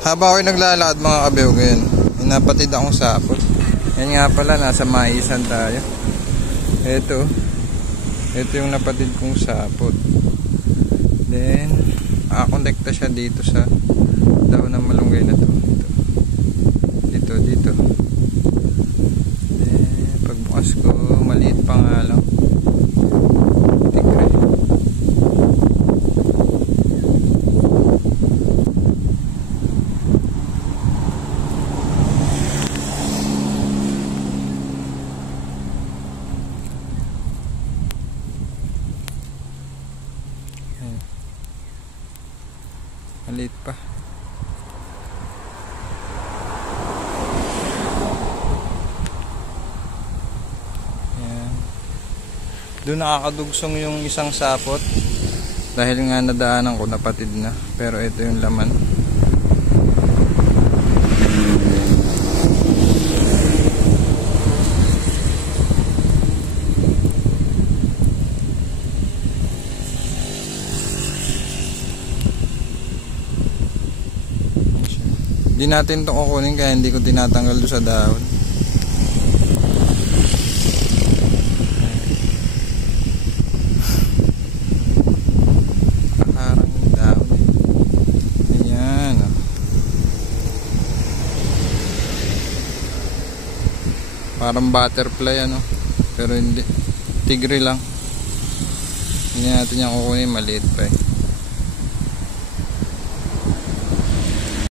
Habang ako'y naglalakad mga kabew ngayon, inapatid akong sapot. Yan nga pala, nasa maisan tayo. Ito yung napatid kong sapot. Then nakakonekta siya dito sa dahon ng malunggay na to. Dito. Then pagbukas ko, maliit pa nga lang. Tigre. Maliit pa. Ayan. Doon nakakadugsong yung isang sapot dahil nga nadaanan ko, napatid na, pero ito yung laman. Hindi natin ito kukunin kaya hindi ko tinatanggal doon sa dahon. Nakarang yung dahon eh. Ayan oh. Parang butterfly ano, pero hindi. Tigre lang. Hindi natin yung kukunin, maliit pa eh.